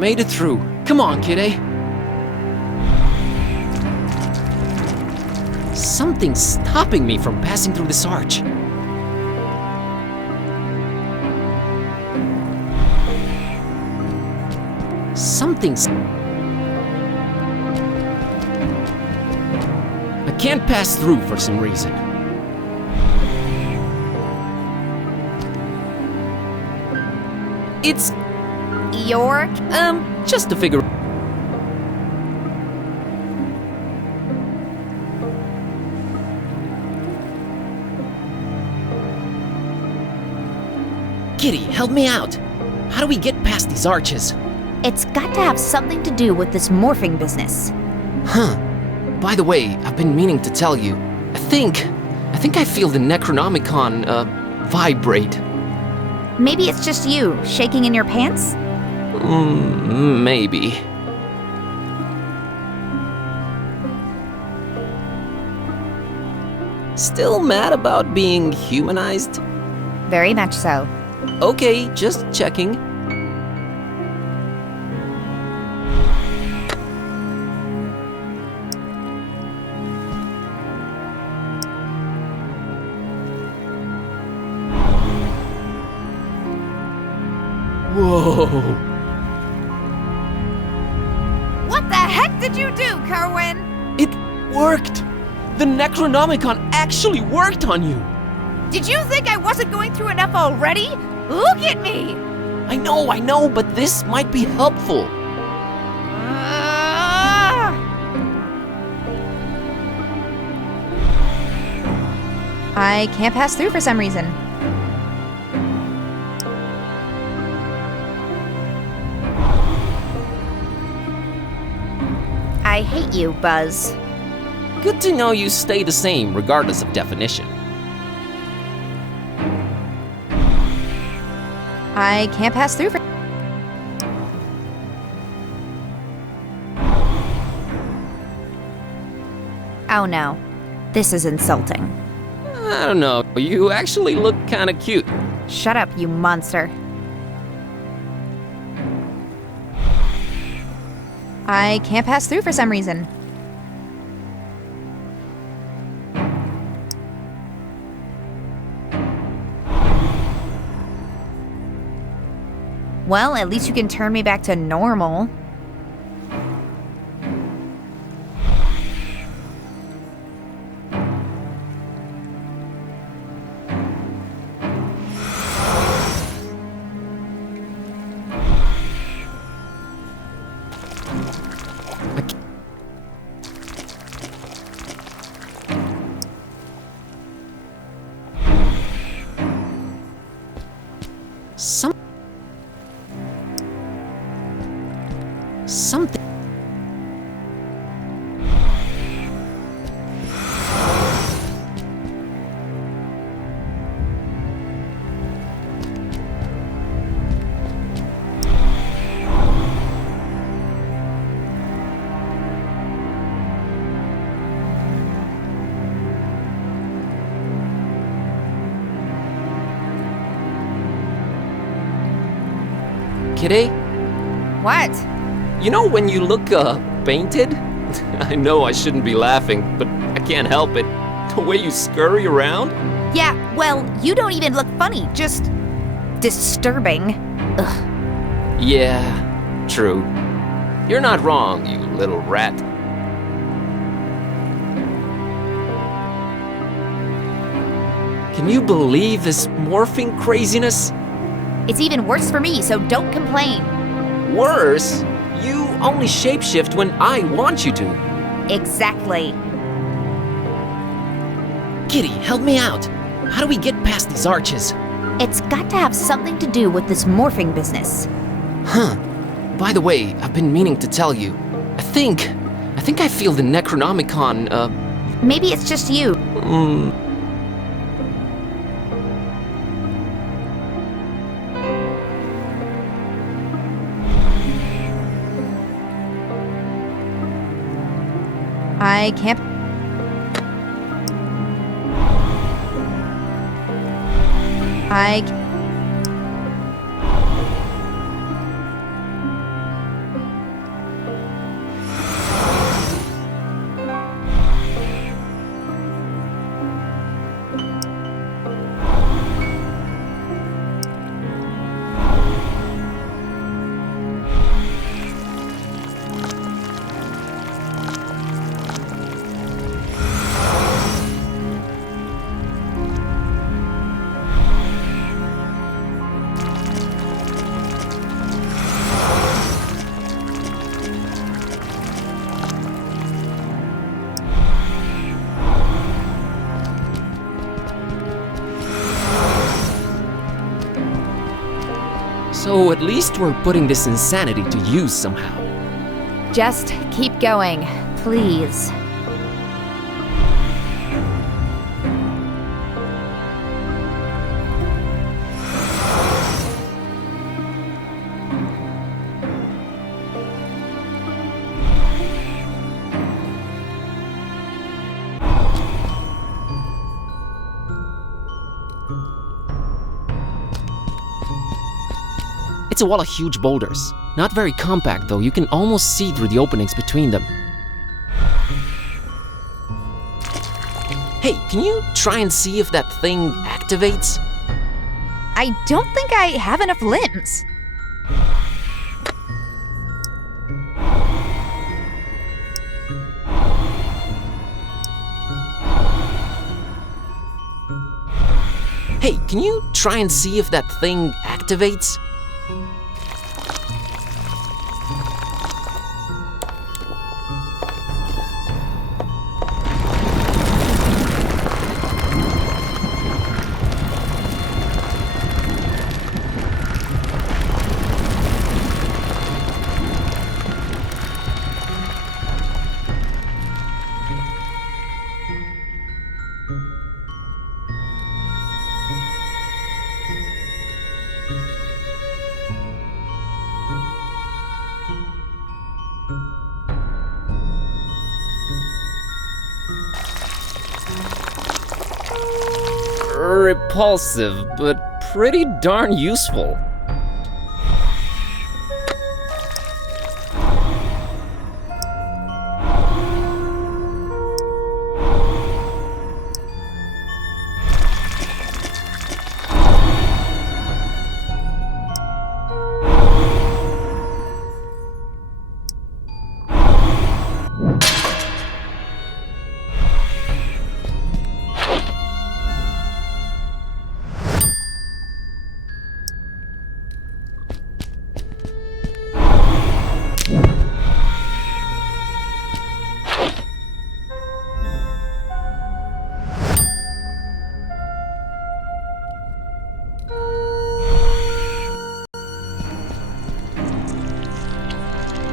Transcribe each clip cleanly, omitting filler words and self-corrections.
Made it through. Come on, kiddo. Something's stopping me from passing through this arch. Something's... I can't pass through for some reason. It's... York? Just to figure... Kitty, help me out. How do we get past these arches? It's got to have something to do with this morphing business. Huh. By the way, I've been meaning to tell you. I think I feel the Necronomicon, vibrate. Maybe it's just you, shaking in your pants? Maybe. Still mad about being humanized? Very much so. Okay, just checking. Whoa. What the heck did you do, Kerwin? It worked! The Necronomicon actually worked on you! Did you think I wasn't going through enough already? Look at me! I know, but this might be helpful. I can't pass through for some reason. I hate you, Buzz. Good to know you stay the same regardless of definition. I can't pass through for... Oh no. This is insulting. I don't know, you actually look kinda cute. Shut up, you monster. I can't pass through for some reason. Well, at least you can turn me back to normal. Something. Kitty? What? You know when you look, painted? I know I shouldn't be laughing, but I can't help it. The way you scurry around? Yeah, well, you don't even look funny, just disturbing. Ugh. Yeah, true. You're not wrong, you little rat. Can you believe this morphing craziness? It's even worse for me, so don't complain. Worse? You only shapeshift when I want you to. Exactly. Kitty, help me out. How do we get past these arches? It's got to have something to do with this morphing business. Huh. By the way, I've been meaning to tell you. I think I feel the Necronomicon, Maybe it's just you. I can't... So at least we're putting this insanity to use somehow. Just keep going, please. It's a wall of huge boulders. Not very compact though, you can almost see through the openings between them. Hey, can you try and see if that thing activates? I don't think I have enough limbs. Hey, can you try and see if that thing activates? Repulsive, but pretty darn useful.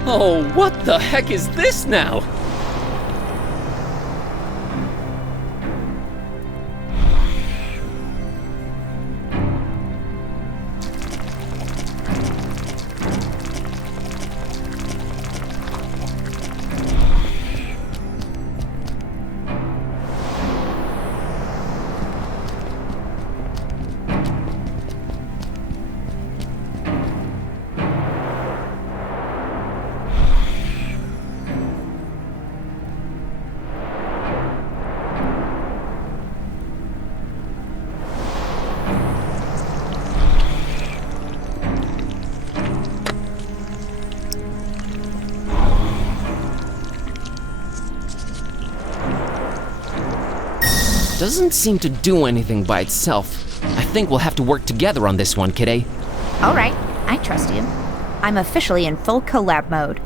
Oh, what the heck is this now? Doesn't seem to do anything by itself. I think we'll have to work together on this one, Kidde. All right, I trust you. I'm officially in full collab mode.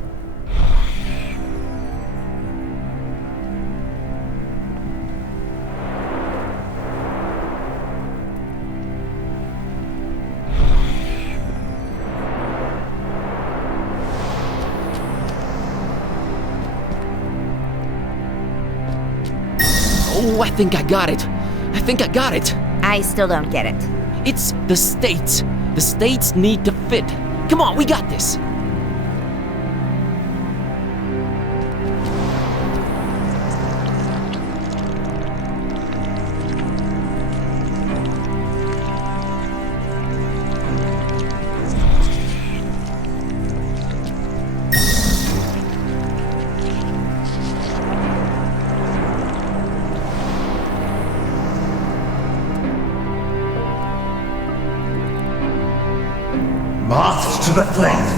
Oh, I think I got it. I still don't get it. It's the states. The states need to fit. Come on, we got this. Moths to the flame.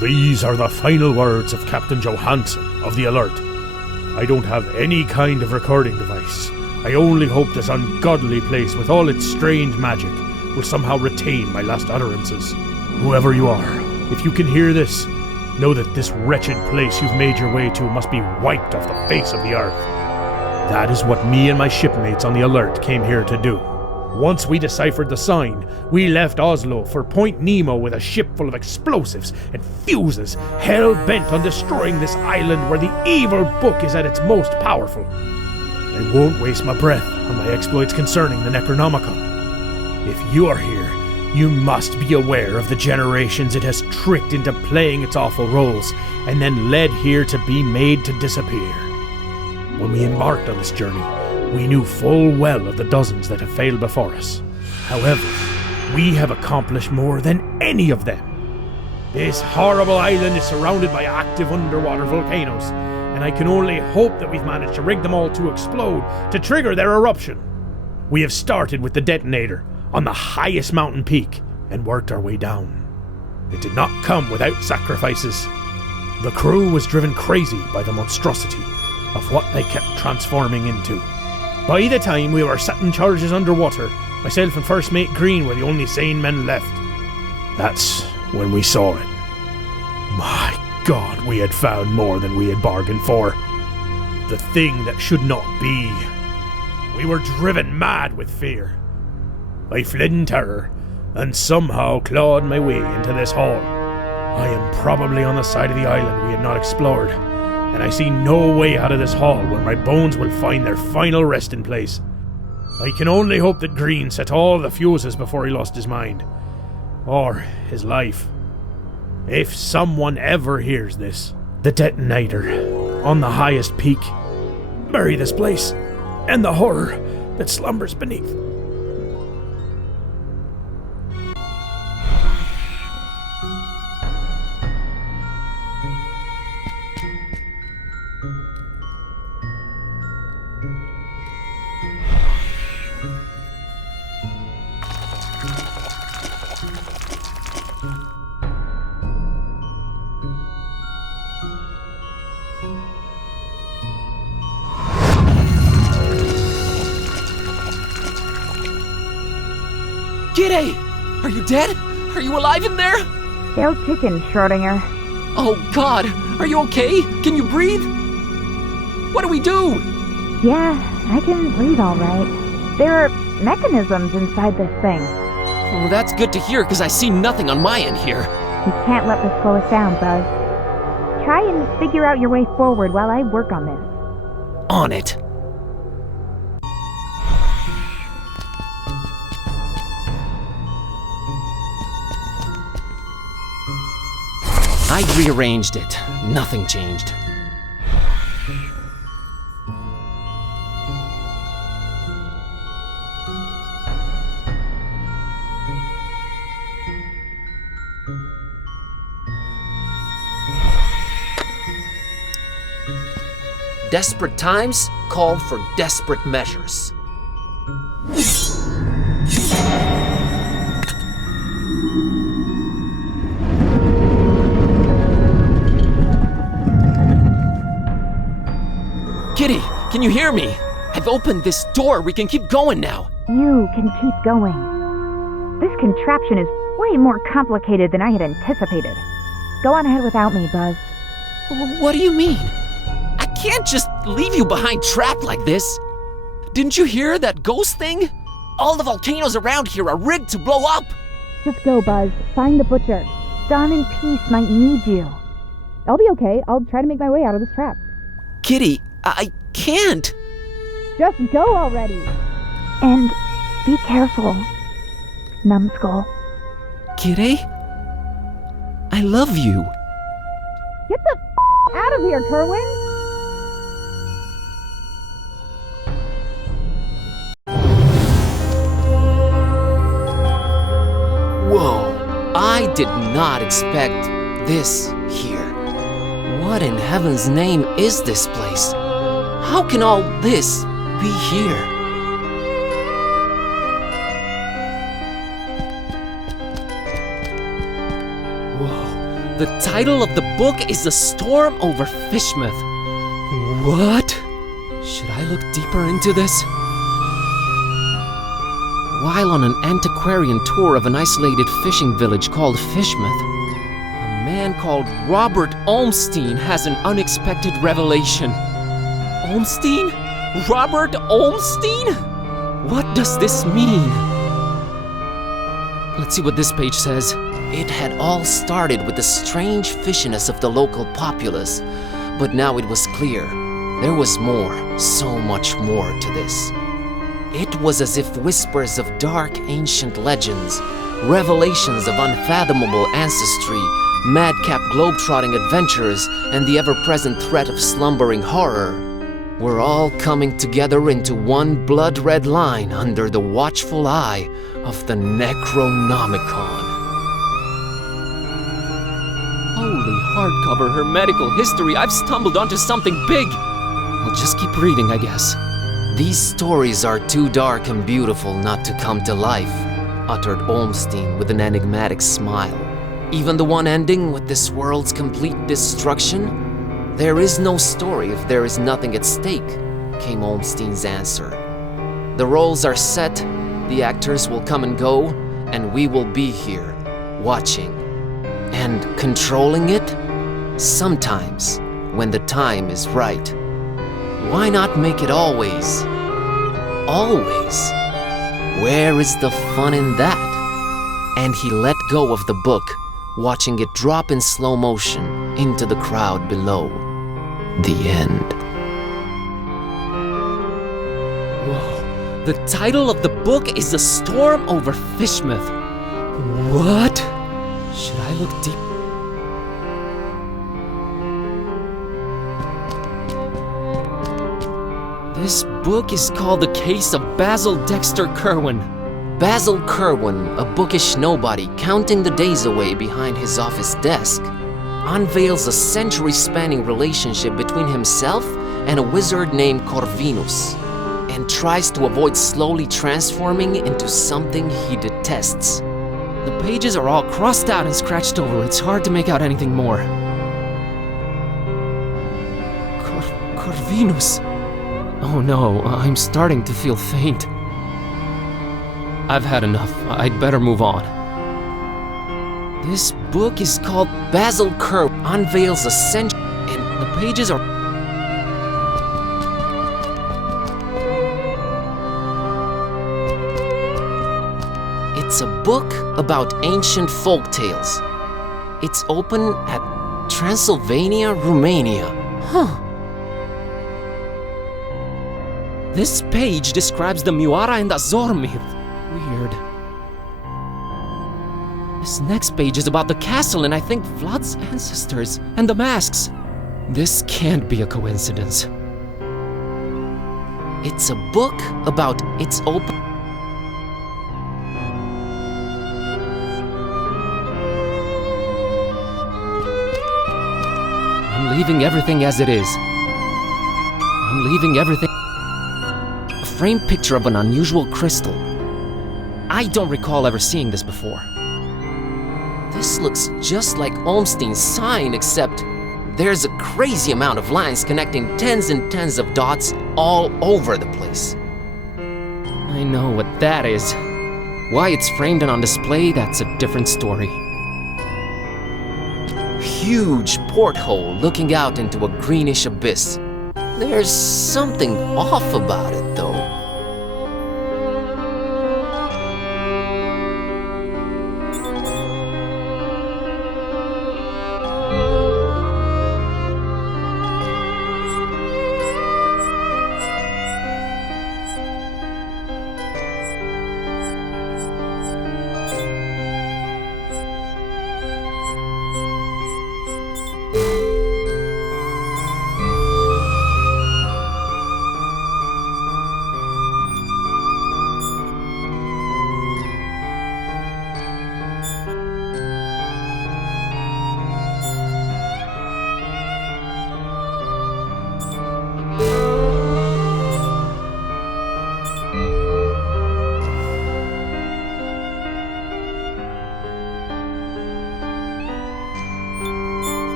These are the final words of Captain Johansson of the Alert. I don't have any kind of recording device. I only hope this ungodly place with all its strange magic will somehow retain my last utterances. Whoever you are, if you can hear this, know that this wretched place you've made your way to must be wiped off the face of the earth. That is what me and my shipmates on the Alert came here to do. Once we deciphered the sign, we left Oslo for Point Nemo with a ship full of explosives and fuses, hell-bent on destroying this island where the evil book is at its most powerful. I won't waste my breath on my exploits concerning the Necronomicon. If you are here, you must be aware of the generations it has tricked into playing its awful roles, and then led here to be made to disappear. When we embarked on this journey, we knew full well of the dozens that have failed before us. However, we have accomplished more than any of them. This horrible island is surrounded by active underwater volcanoes, and I can only hope that we've managed to rig them all to explode to trigger their eruption. We have started with the detonator on the highest mountain peak and worked our way down. It did not come without sacrifices. The crew was driven crazy by the monstrosity of what they kept transforming into. By the time we were setting charges underwater, myself and First Mate Green were the only sane men left. That's when we saw it. My God, we had found more than we had bargained for. The thing that should not be. We were driven mad with fear. I fled in terror, and somehow clawed my way into this hall. I am probably on the side of the island we had not explored, and I see no way out of this hall where my bones will find their final resting place. I can only hope that Green set all the fuses before he lost his mind. Or his life. If someone ever hears this, the detonator on the highest peak, bury this place and the horror that slumbers beneath. G'day! Are you dead? Are you alive in there? Still kicking, Schrodinger. Oh God, are you okay? Can you breathe? What do we do? Yeah, I can breathe all right. There are mechanisms inside this thing. Oh, that's good to hear, because I see nothing on my end here. You can't let this slow us down, Buzz. Try and figure out your way forward while I work on this. On it. I rearranged it. Nothing changed. Desperate times call for desperate measures. Kitty, can you hear me? I've opened this door. We can keep going now. You can keep going. This contraption is way more complicated than I had anticipated. Go on ahead without me, Buzz. What do you mean? I can't just leave you behind trapped like this. Didn't you hear that ghost thing? All the volcanoes around here are rigged to blow up. Just go, Buzz. Find the butcher. Dawn and Peace might need you. I'll be okay. I'll try to make my way out of this trap. Kitty, I can't. Just go already. And be careful, Numbskull. Kitty, I love you. Get the out of here, Kerwin! Whoa, I did not expect this here. What in heaven's name is this place? How can all this be here? Whoa, the title of the book is A Storm Over Fishmouth. What? Should I look deeper into this? While on an antiquarian tour of an isolated fishing village called Fishmouth, a man called Robert Olmstein has an unexpected revelation. Olmstein? Robert Olmstein? What does this mean? Let's see what this page says. It had all started with the strange fishiness of the local populace, but now it was clear there was more, so much more to this. It was as if whispers of dark ancient legends, revelations of unfathomable ancestry, madcap globetrotting adventures, and the ever-present threat of slumbering horror were all coming together into one blood-red line under the watchful eye of the Necronomicon. Holy hardcover hermetical history, I've stumbled onto something big! I'll just keep reading, I guess. These stories are too dark and beautiful not to come to life, uttered Olmstein with an enigmatic smile. Even the one ending with this world's complete destruction? There is no story if there is nothing at stake, came Olmstein's answer. The roles are set, the actors will come and go, and we will be here, watching. And controlling it? Sometimes, when the time is right. Why not make it always? Always? Where is the fun in that? And he let go of the book, watching it drop in slow motion into the crowd below. The end. Whoa, the title of the book is A Storm Over Fishmouth. What? Should I look deep? This book is called The Case of Basil Dexter Kerwin. Basil Kerwin, a bookish nobody counting the days away behind his office desk, unveils a century-spanning relationship between himself and a wizard named Corvinus, and tries to avoid slowly transforming into something he detests. The pages are all crossed out and scratched over. It's hard to make out anything more. Corvinus. Oh no, I'm starting to feel faint. I've had enough. I'd better move on. This book is called Basil Kerwin Unveils a Century, and the pages are... It's a book about ancient folk tales. It's open at Transylvania, Romania. Huh. This page describes the Muara and Azor myth. Weird. This next page is about the castle and I think Vlad's ancestors and the masks. This can't be a coincidence. It's a book about its open... I'm leaving everything as it is. I'm leaving everything... A framed picture of an unusual crystal. I don't recall ever seeing this before. This looks just like Olmstein's sign, except there's a crazy amount of lines connecting tens and tens of dots all over the place. I know what that is. Why it's framed and on display, that's a different story. Huge porthole looking out into a greenish abyss. There's something off about it, though.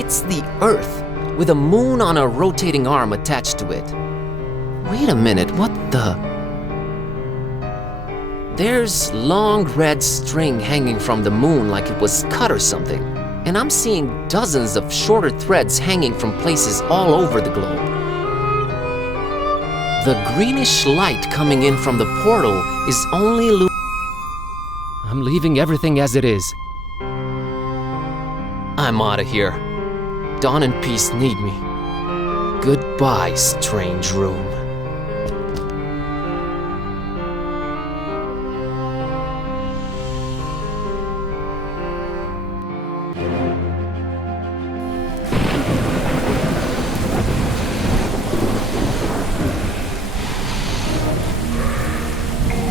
It's the Earth, with a moon on a rotating arm attached to it. Wait a minute, what the? There's long red string hanging from the moon like it was cut or something. And I'm seeing dozens of shorter threads hanging from places all over the globe. The greenish light coming in from the portal is only I'm leaving everything as it is. I'm out of here. Dawn and Peace need me. Goodbye, strange room.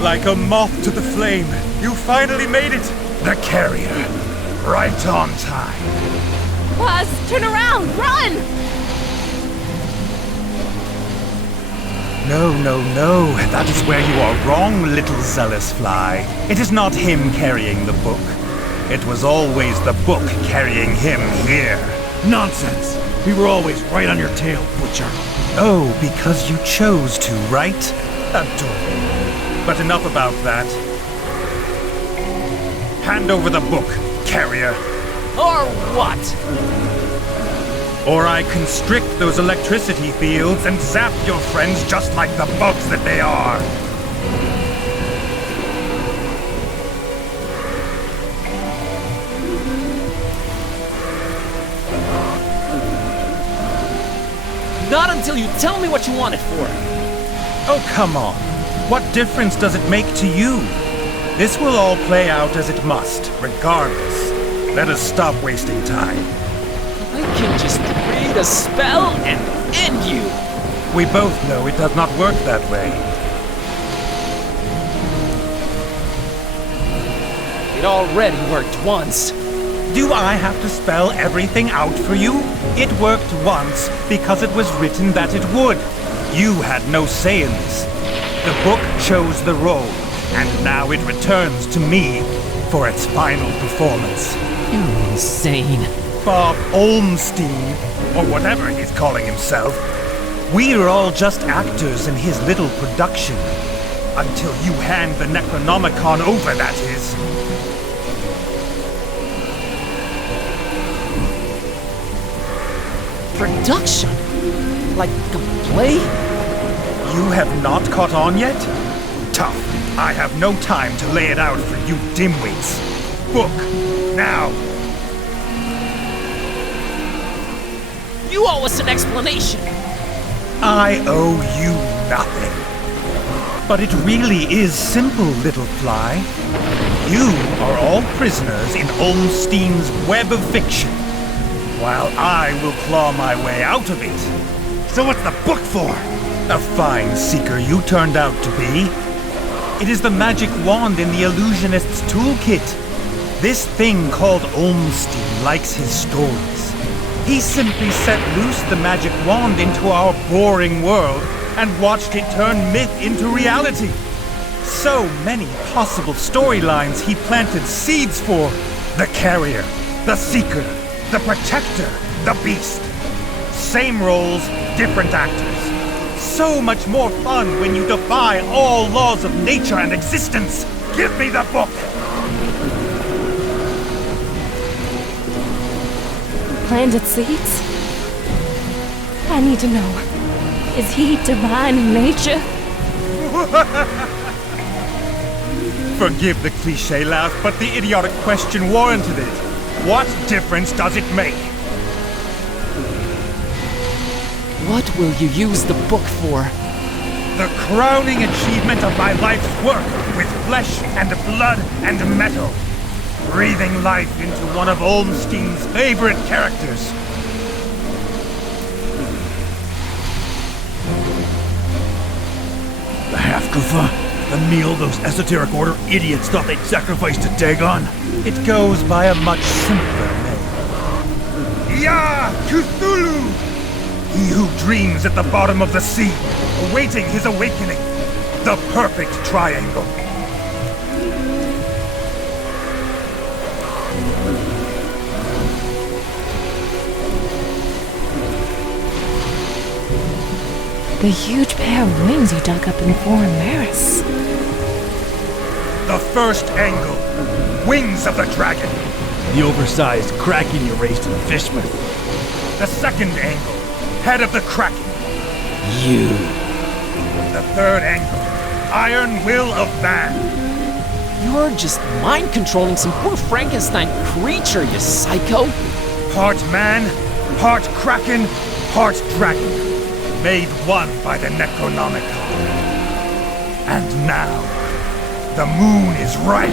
Like a moth to the flame, you finally made it! The carrier. Right on time. Buzz, turn around! Run! No, no, no. That is where you are wrong, little zealous fly. It is not him carrying the book. It was always the book carrying him here. Nonsense! We were always right on your tail, Butcher. Oh, because you chose to, right? Adorable. But enough about that. Hand over the book, carrier. Or what? Or I constrict those electricity fields and zap your friends just like the bugs that they are. Not until you tell me what you want it for. Oh, come on. What difference does it make to you? This will all play out as it must, regardless. Let us stop wasting time. I can just read a spell and end you. We both know it does not work that way. It already worked once. Do I have to spell everything out for you? It worked once because it was written that it would. You had no say in this. The book chose the role, and now it returns to me for its final performance. You're insane. Bob Olmstein, or whatever he's calling himself. We're all just actors in his little production. Until you hand the Necronomicon over, that is. Production? Like a play? You have not caught on yet? Tough. I have no time to lay it out for you dimwits. Book, now. You owe us an explanation. I owe you nothing. But it really is simple, little fly. You are all prisoners in Olmstein's web of fiction, while I will claw my way out of it. So what's the book for? A fine seeker you turned out to be. It is the magic wand in the illusionist's toolkit. This thing called Olmstein likes his stories. He simply set loose the magic wand into our boring world and watched it turn myth into reality. So many possible storylines he planted seeds for. The carrier, the seeker, the protector, the beast. Same roles, different actors. So much more fun when you defy all laws of nature and existence. Give me the book! Planted seeds? I need to know. Is he divine in nature? Forgive the cliché laugh, but the idiotic question warranted it. What difference does it make? What will you use the book for? The crowning achievement of my life's work with flesh and blood and metal. Breathing life into one of Olmstein's favorite characters. The half-goofa? The meal those esoteric order idiots thought they'd sacrifice to Dagon? It goes by a much simpler name. Ya Cthulhu! He who dreams at the bottom of the sea, awaiting his awakening. The perfect triangle. The huge pair of wings you dug up in foreign Maris. The first angle. Wings of the dragon. The oversized kraken you raised in Fishmouth. The second angle. Head of the kraken. You. The third angle. Iron will of man. You're just mind controlling some poor Frankenstein creature, you psycho. Part man, part kraken, part dragon. Made one by the Necronomicon. And now, the moon is right.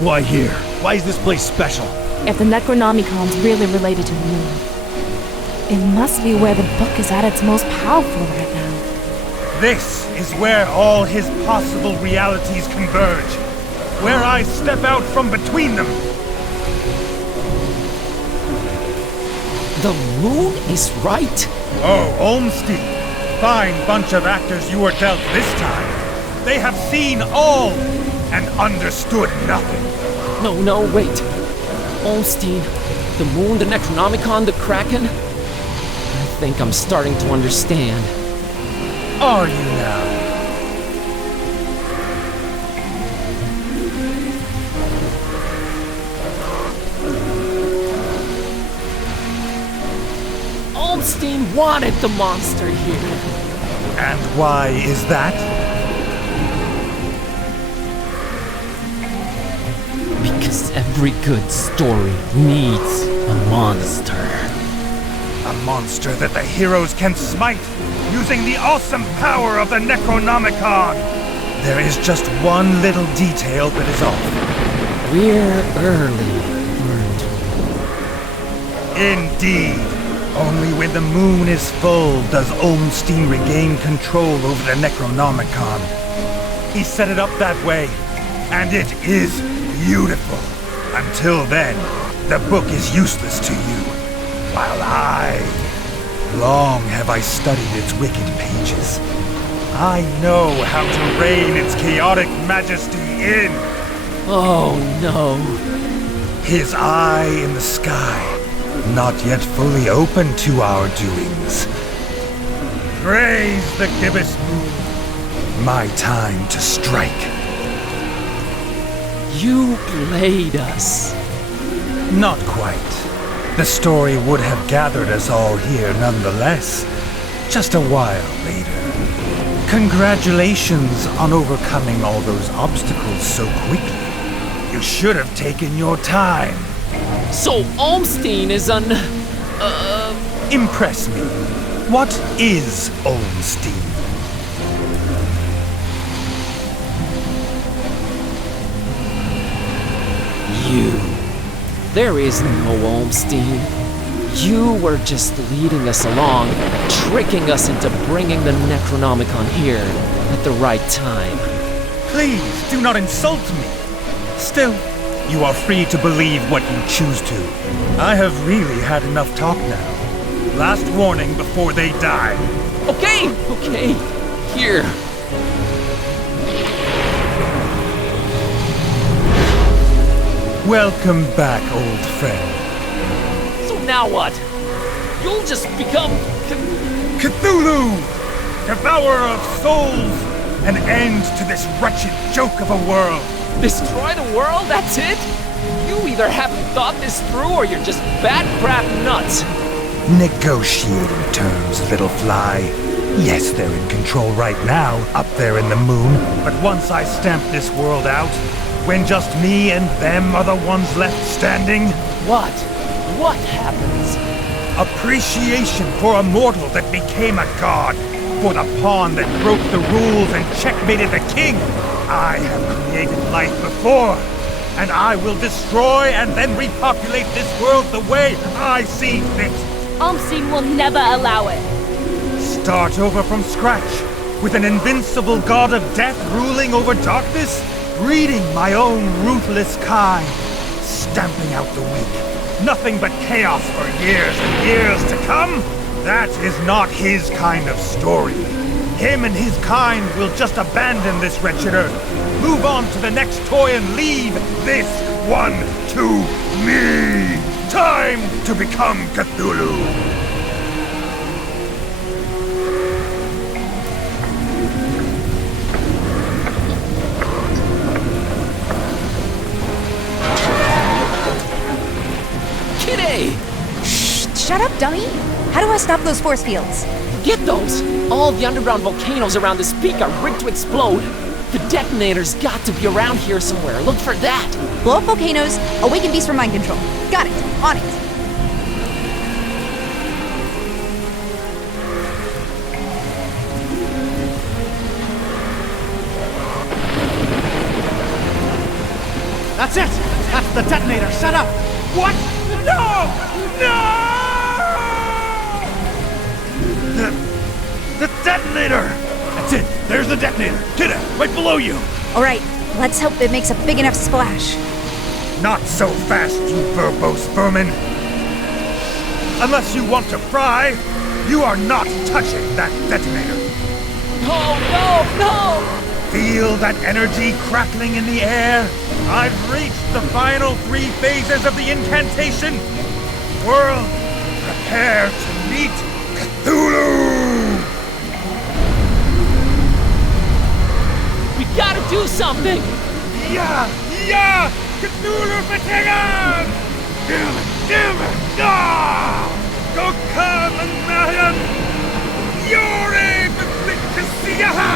Why here? Why is this place special? If the Necronomicon's really related to the moon, it must be where the book is at its most powerful right now. This is where all his possible realities converge. Where I step out from between them. The moon is right? Oh, Olmstein. Fine bunch of actors you were dealt this time. They have seen all and understood nothing. No, wait. Olmstein, the moon, the Necronomicon, the Kraken? I think I'm starting to understand. Are you now? Olmstein wanted the monster here. And why is that? Because every good story needs a monster. A monster that the heroes can smite using the awesome power of the Necronomicon. There is just one little detail that is off. We're early, aren't Indeed. Only when the moon is full does Olmstein regain control over the Necronomicon. He set it up that way, and it is beautiful. Until then, the book is useless to you, while long have I studied its wicked pages. I know how to rein its chaotic majesty in. Oh no. His eye in the sky, not yet fully open to our doings. Praise the Gibbous moon. My time to strike. You played us. Not quite. The story would have gathered us all here nonetheless, just a while later. Congratulations on overcoming all those obstacles so quickly. You should have taken your time. So Olmstein is Impress me. What is Olmstein? you. There is no Olmstein. You were just leading us along, tricking us into bringing the Necronomicon here at the right time. Please, do not insult me. Still, you are free to believe what you choose to. I have really had enough talk now. Last warning before they die. Okay. Here. Welcome back, old friend. So now what? You'll just become... Cthulhu! Devourer of souls! An end to this wretched joke of a world. Destroy the world, that's it? You either haven't thought this through or you're just bat crap nuts. Negotiating terms, little fly. Yes, they're in control right now, up there in the moon. But once I stamp this world out, when just me and them are the ones left standing... What? What happens? Appreciation for a mortal that became a god. For the pawn that broke the rules and checkmated the king. I have created life before, and I will destroy and then repopulate this world the way I see fit. Olmstein will never allow it. Start over from scratch, with an invincible god of death ruling over darkness, breeding my own ruthless kind, stamping out the weak. Nothing but chaos for years and years to come? That is not his kind of story. Him and his kind will just abandon this wretched earth, move on to the next toy and leave this one to me. Time to become Cthulhu! Kitty! Shut up, dummy! How do I stop those force fields? Get those! All the underground volcanoes around this peak are rigged to explode. The detonator's got to be around here somewhere. Look for that. Blow up volcanoes, awaken beast for mind control. Got it. On it. That's it! That's the detonator! Shut up! What? No! No! The detonator! That's it. There's the detonator. Get it. Right below you. All right, let's hope it makes a big enough splash. Not so fast, you verbose vermin! Unless you want to fry, you are not touching that detonator! Oh, no, no! Feel that energy crackling in the air? I've reached the final 3 phases of the incantation! World, prepare to meet Cthulhu! We gotta do something! Yeah! Yeah! Cthulhu Fatigan! Damn it! Ah! Go come and Marion! Yuri Bikasiyaha!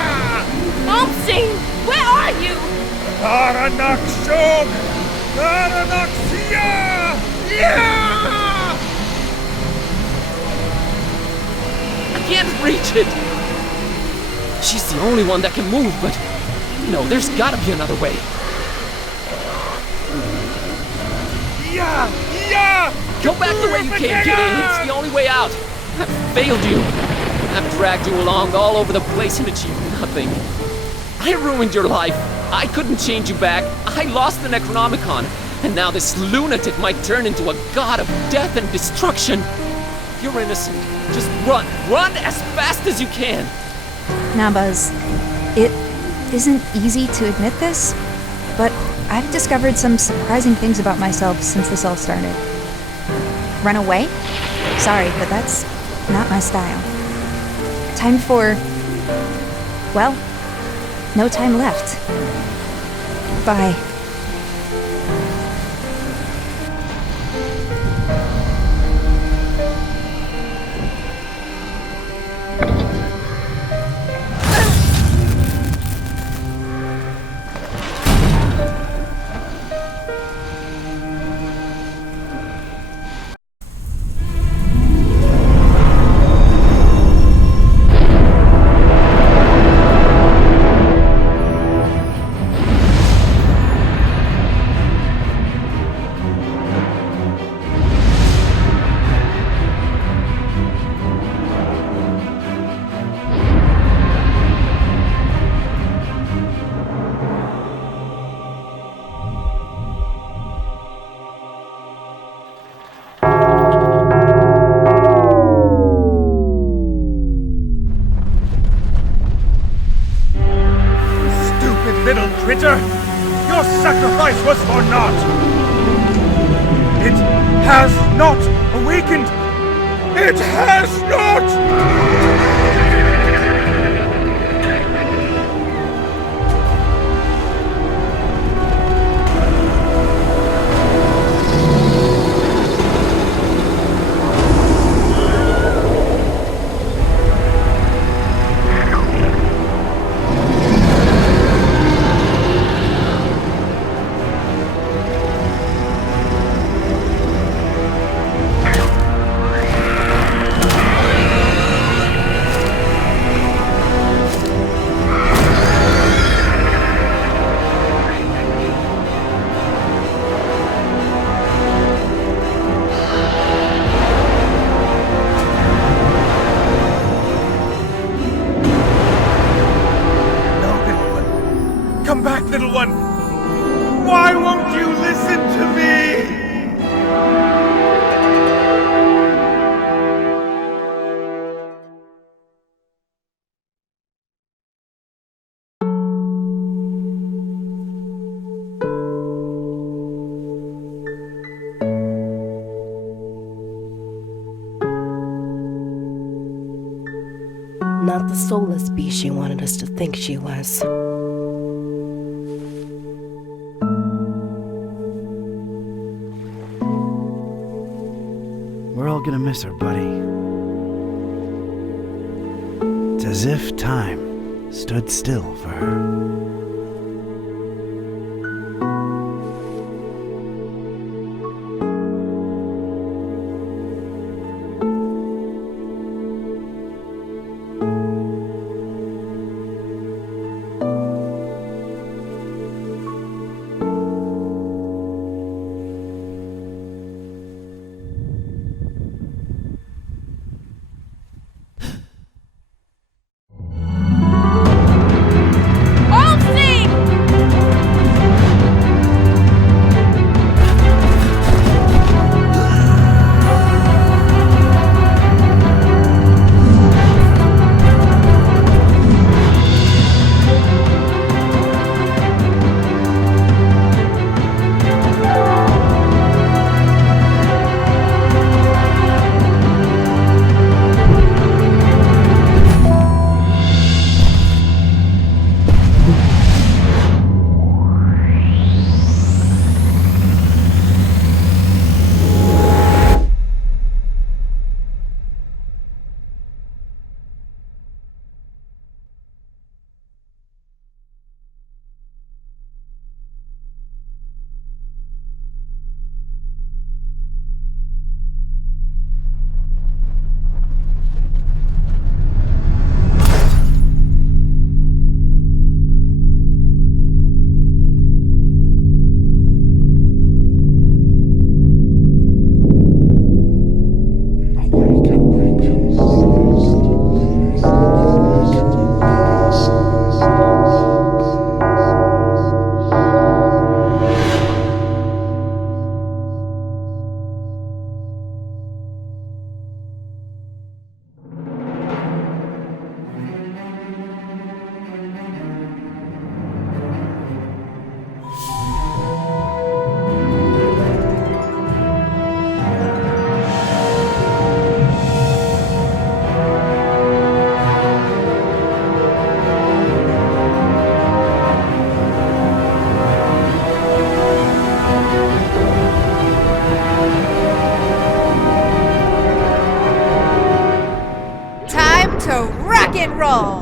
Momsy, where are you? Aranak Shog! Aranak Siya! Yeah! I can't reach it! She's the only one that can move, but... No, there's gotta be another way. Yeah! Yeah! Go back the way you came, Kitty! It's the only way out! I've failed you! I've dragged you along all over the place and achieved nothing. I ruined your life. I couldn't change you back. I lost the Necronomicon. And now this lunatic might turn into a god of death and destruction. You're innocent. Just run. Run as fast as you can. Nah, Buzz. It isn't easy to admit this, but I've discovered some surprising things about myself since this all started. Run away? Sorry, but that's not my style. Time for... well, no time left. Bye. Little critter! Your sacrifice was for naught! It has not awakened! It has not! not the soulless beast she wanted us to think she was. We're all gonna miss her, buddy. It's as if time stood still for her. Time to rock and roll!